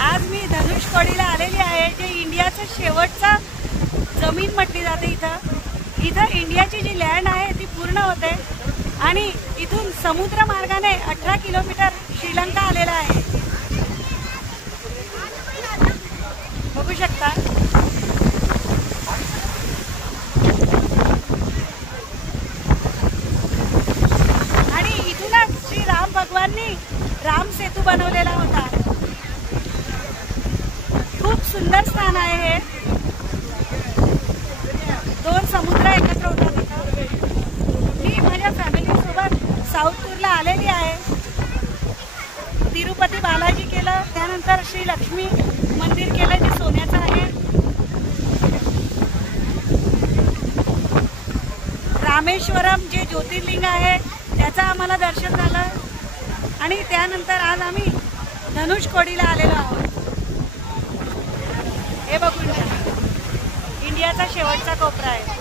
आज मी धनुषकोडीला आलेली आहे, जे इंडियाचं शेवटचं जमीन म्हटली जाते. इथं इंडियाची जी लँड आहे ती पूर्ण होते आणि इथून समुद्र मार्गाने 18 किलोमीटर श्रीलंका आलेला आहे. बघू शकता. आणि इथूनच श्री राम भगवाननी राम सेतू बनवलेला होता. खूप सुंदर स्थान आहे हे. दोन समुद्र एकत्र होतात. मी माझ्या फॅमिली सोबत साऊथ टूरला आलेली आहे. तिरुपती बालाजी केलं, त्यानंतर श्री लक्ष्मी मंदिर केलं जे सोन्याचं आहे. रामेश्वरम जे ज्योतिर्लिंग आहे त्याचं आम्हाला दर्शन झालं आणि त्यानंतर आज आम्ही धनुषकोडीला आलेलो आहोत. हे बघून घ्या, इंडियाचा शेवटचा कोपरा आहे.